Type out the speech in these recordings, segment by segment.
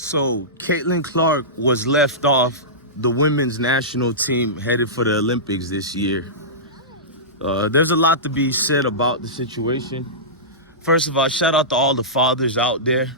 So Caitlin Clark was left off the women's national team headed for the Olympics this year. There's a lot to be said about the situation. First of all, shout out to all the fathers out there.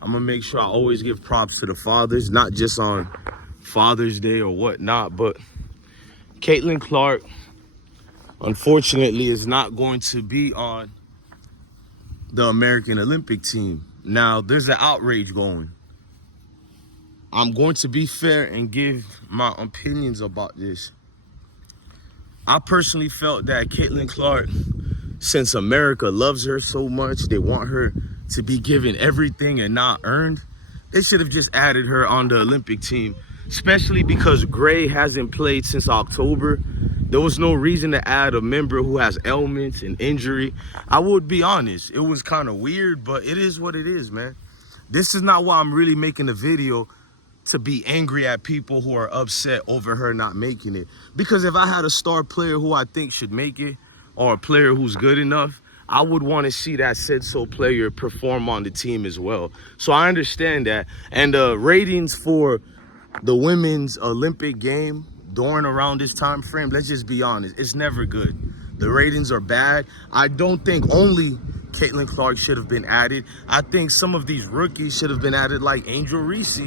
I'm gonna make sure I always give props to the fathers, not just on Father's Day or whatnot, but Caitlin Clark, unfortunately, is not going to be on the American Olympic team. Now, there's an outrage going. I'm going to be fair and give my opinions about this. I personally felt that Caitlin Clark, since America loves her so much, they want her to be given everything and not earned, they should have just added her on the Olympic team, especially because Gray hasn't played since October. There was no reason to add a member who has ailments and injury. I would be honest, it was kind of weird, but it is what it is, man. This is not why I'm really making the video, to be angry at people who are upset over her not making it. Because if I had a star player who I think should make it, or a player who's good enough, I would want to see that said-so player perform on the team as well. So I understand that. And the ratings for the women's Olympic game during around this time frame, let's just be honest, it's never good. The ratings are bad. I don't think only Caitlin Clark should have been added. I think some of these rookies should have been added, like Angel Reese,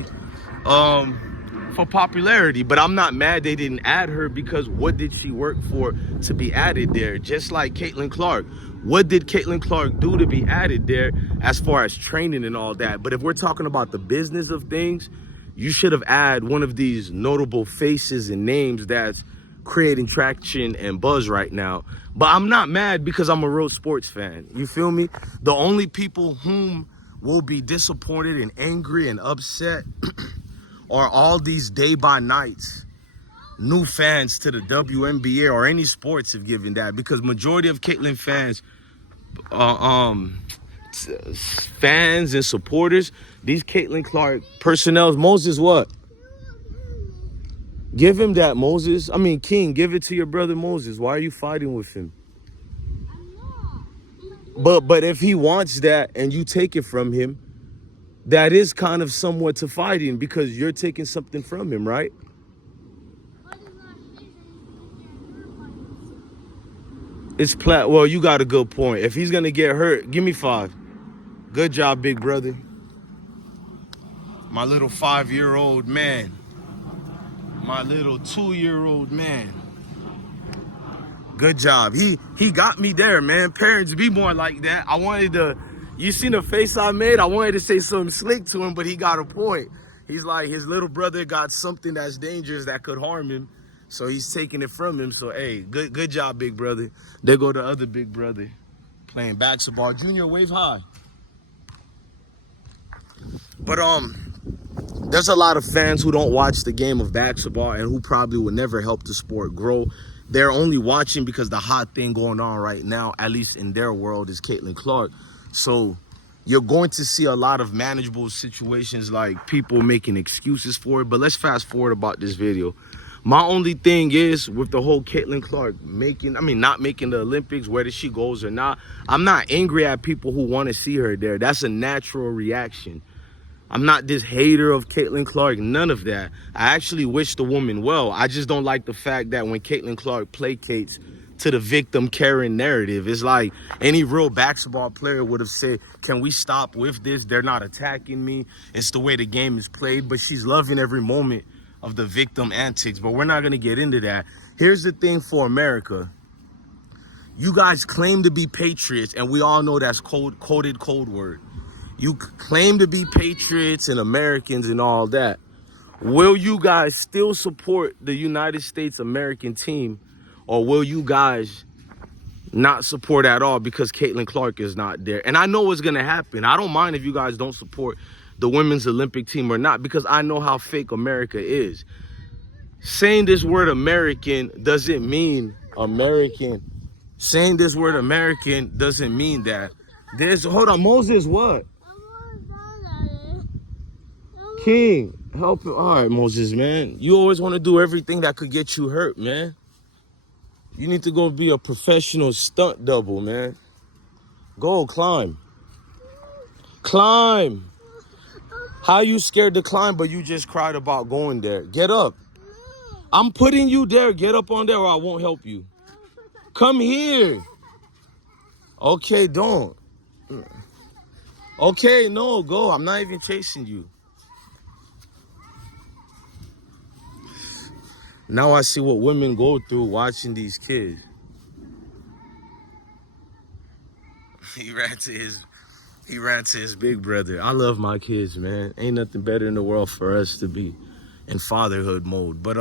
for popularity. But I'm not mad they didn't add her, because what did she work for to be added there? Just like Caitlin Clark, what did Caitlin Clark do to be added there as far as training and all that? But if we're talking about the business of things, you should have added one of these notable faces and names that's creating traction and buzz right now. But I'm not mad, because I'm a real sports fan. You feel me? The only people whom will be disappointed and angry and upset are all these day-by-nights new fans to the WNBA or any sports have given that, because majority of Caitlin fans and supporters, these Caitlin Clark personnel, Moses, what? Give him that, Moses. I mean, King, give it to your brother Moses. Why are you fighting with him? But if he wants that and you take it from him, that is kind of somewhat to fighting, because you're taking something from him, right? Well, you got a good point. If he's gonna get hurt, give me 5. Good job, big brother. My little 5-year-old man. My little 2-year-old man. Good job. He got me there, man. Parents be more like that. I wanted to, you seen the face I made? I wanted to say something slick to him, but he got a point. He's like, his little brother got something that's dangerous that could harm him, so he's taking it from him. So, hey, good job, big brother. There go the other big brother playing basketball. Junior, wave high. But there's a lot of fans who don't watch the game of basketball and who probably would never help the sport grow. They're only watching because the hot thing going on right now, at least in their world, is Caitlin Clark. So you're going to see a lot of manageable situations, like people making excuses for it. But let's fast forward about this video. My only thing is with the whole Caitlin Clark not making the Olympics, whether she goes or not, I'm not angry at people who want to see her there. That's a natural reaction. I'm not this hater of Caitlin Clark, none of that. I actually wish the woman well. I just don't like the fact that when Caitlin Clark placates to the victim Karen narrative, it's like any real basketball player would have said, can we stop with this? They're not attacking me. It's the way the game is played. But she's loving every moment of the victim antics. But we're not going to get into that. Here's the thing for America. You guys claim to be patriots, and we all know that's coded code word. You claim to be patriots and Americans and all that. Will you guys still support the United States American team, or will you guys not support at all because Caitlin Clark is not there? And I know what's going to happen. I don't mind if you guys don't support the women's Olympic team or not, because I know how fake America is. Saying this word American doesn't mean American. Saying this word American doesn't mean that. Hold on, Moses, what? King, help him. All right, Moses, man. You always want to do everything that could get you hurt, man. You need to go be a professional stunt double, man. Go climb. Climb. How you scared to climb, but you just cried about going there? Get up. I'm putting you there. Get up on there or I won't help you. Come here. Okay, don't. Okay, no, go. I'm not even chasing you. Now I see what women go through watching these kids. He ran to his big brother. I love my kids, man. Ain't nothing better in the world for us to be in fatherhood mode. But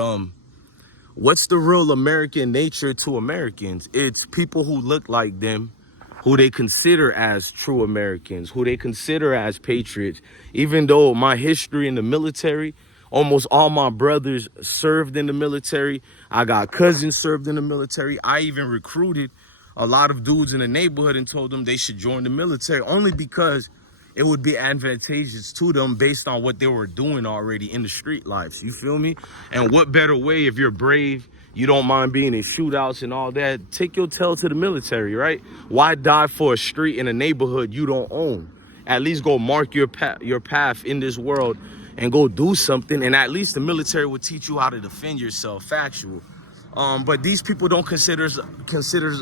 what's the real American nature to Americans? It's people who look like them, who they consider as true Americans, who they consider as patriots. Even though my history in the military, almost all my brothers served in the military. I got cousins served in the military. I even recruited a lot of dudes in the neighborhood and told them they should join the military only because it would be advantageous to them based on what they were doing already in the street lives. You feel me? And what better way, if you're brave, you don't mind being in shootouts and all that, take your tail to the military, right? Why die for a street in a neighborhood you don't own? At least go mark your path in this world and go do something. And at least the military will teach you how to defend yourself, factual. But these people don't consider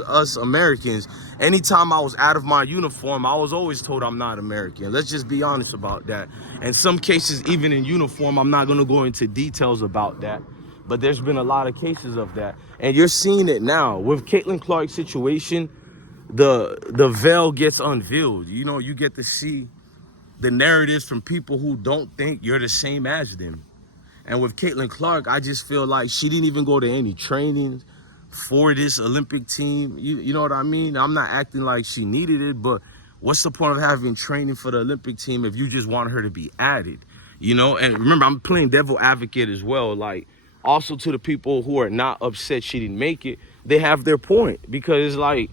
us Americans. Anytime I was out of my uniform, I was always told I'm not American. Let's just be honest about that. In some cases, even in uniform, I'm not going to go into details about that. But there's been a lot of cases of that. And you're seeing it now. With Caitlin Clark's situation, the veil gets unveiled. You know, you get to see the narratives from people who don't think you're the same as them. And with Caitlin Clark, I just feel like she didn't even go to any trainings for this Olympic team. You know what I mean? I'm not acting like she needed it, but what's the point of having training for the Olympic team if you just want her to be added? You know, and remember, I'm playing devil advocate as well. Like, also to the people who are not upset she didn't make it, they have their point. Because, like,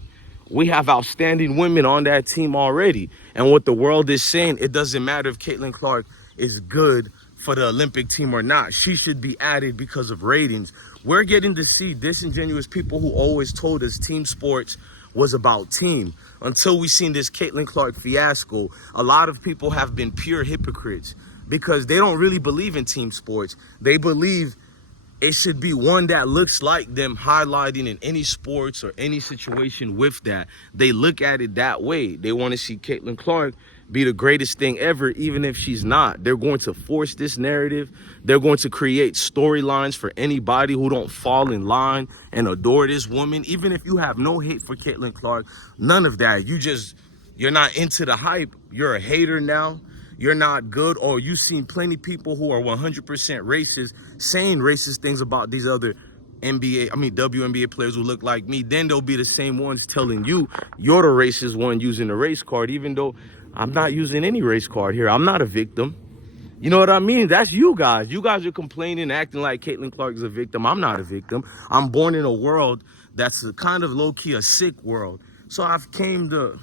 we have outstanding women on that team already. And what the world is saying, it doesn't matter if Caitlin Clark is good for the Olympic team or not. She should be added because of ratings. We're getting to see disingenuous people who always told us team sports was about team. Until we seen this Caitlin Clark fiasco, a lot of people have been pure hypocrites because they don't really believe in team sports. They believe it should be one that looks like them, highlighting in any sports or any situation with that. They look at it that way. They want to see Caitlin Clark be the greatest thing ever, even if she's not. They're going to force this narrative. They're going to create storylines for anybody who don't fall in line and adore this woman. Even if you have no hate for Caitlin Clark, none of that. You're not into the hype. You're a hater now. You're not good. Or you've seen plenty of people who are 100% racist saying racist things about these other WNBA players who look like me. Then they'll be the same ones telling you you're the racist one using the race card, even though I'm not using any race card here. I'm not a victim. You know what I mean? That's you guys. You guys are complaining, acting like Caitlin Clark is a victim. I'm not a victim. I'm born in a world that's a kind of low-key a sick world. So I've came to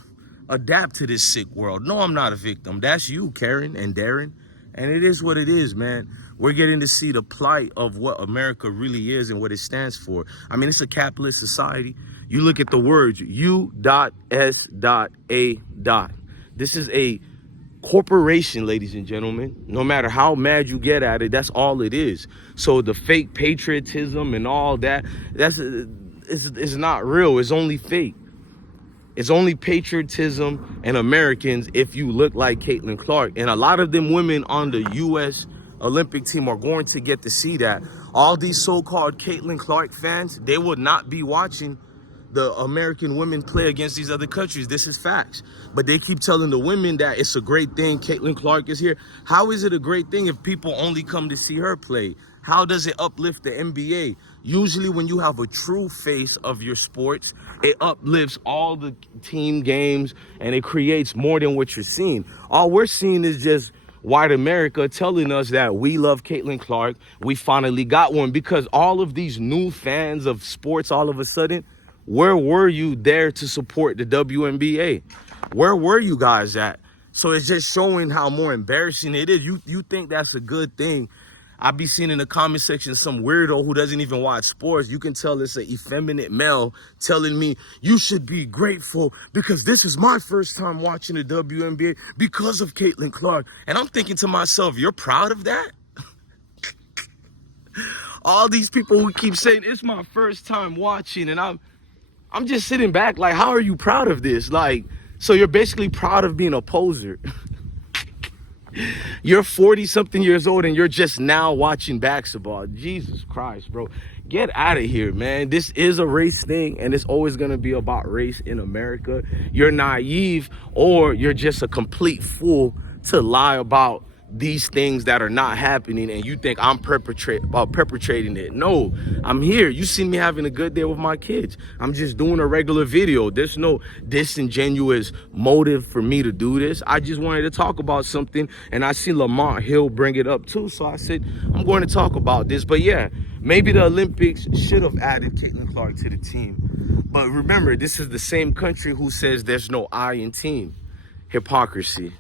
adapt to this sick world. No, I'm not a victim. That's you, Karen and Darren. And it is what it is, man. We're getting to see the plight of what America really is and what it stands for. I mean, it's a capitalist society. You look at the words U.S.A. This is a corporation, ladies and gentlemen. No matter how mad you get at it, that's all it is. So the fake patriotism and all that, it's not real. It's only fake. It's only patriotism and Americans if you look like Caitlin Clark. And a lot of them women on the U.S. Olympic team are going to get to see that. All these so-called Caitlin Clark fans, they would not be watching the American women play against these other countries. This is facts. But they keep telling the women that it's a great thing Caitlin Clark is here. How is it a great thing if people only come to see her play? How does it uplift the NBA? Usually when you have a true face of your sports, it uplifts all the team games and it creates more than what you're seeing. All we're seeing is just white America telling us that we love Caitlin Clark. We finally got one, because all of these new fans of sports all of a sudden, where were you there to support the WNBA? Where were you guys at? So it's just showing how more embarrassing it is. You think that's a good thing. I be seeing in the comment section some weirdo who doesn't even watch sports. You can tell it's an effeminate male telling me, you should be grateful because this is my first time watching the WNBA because of Caitlin Clark. And I'm thinking to myself, you're proud of that? All these people who keep saying, it's my first time watching, and I'm just sitting back like, how are you proud of this? Like, so you're basically proud of being a poser. You're 40-something years old and you're just now watching basketball. Jesus Christ, bro. Get out of here, man. This is a race thing, and it's always going to be about race in America. You're naive, or you're just a complete fool to lie about these things that are not happening, and you think I'm perpetrating it. No, I'm here. You see me having a good day with my kids. I'm just doing a regular video. There's no disingenuous motive for me to do this. I just wanted to talk about something, and I see Lamont Hill bring it up too, so I said I'm going to talk about this. But yeah, maybe the Olympics should have added Caitlin Clark to the team. But remember, this is the same country who says there's no I in team. Hypocrisy.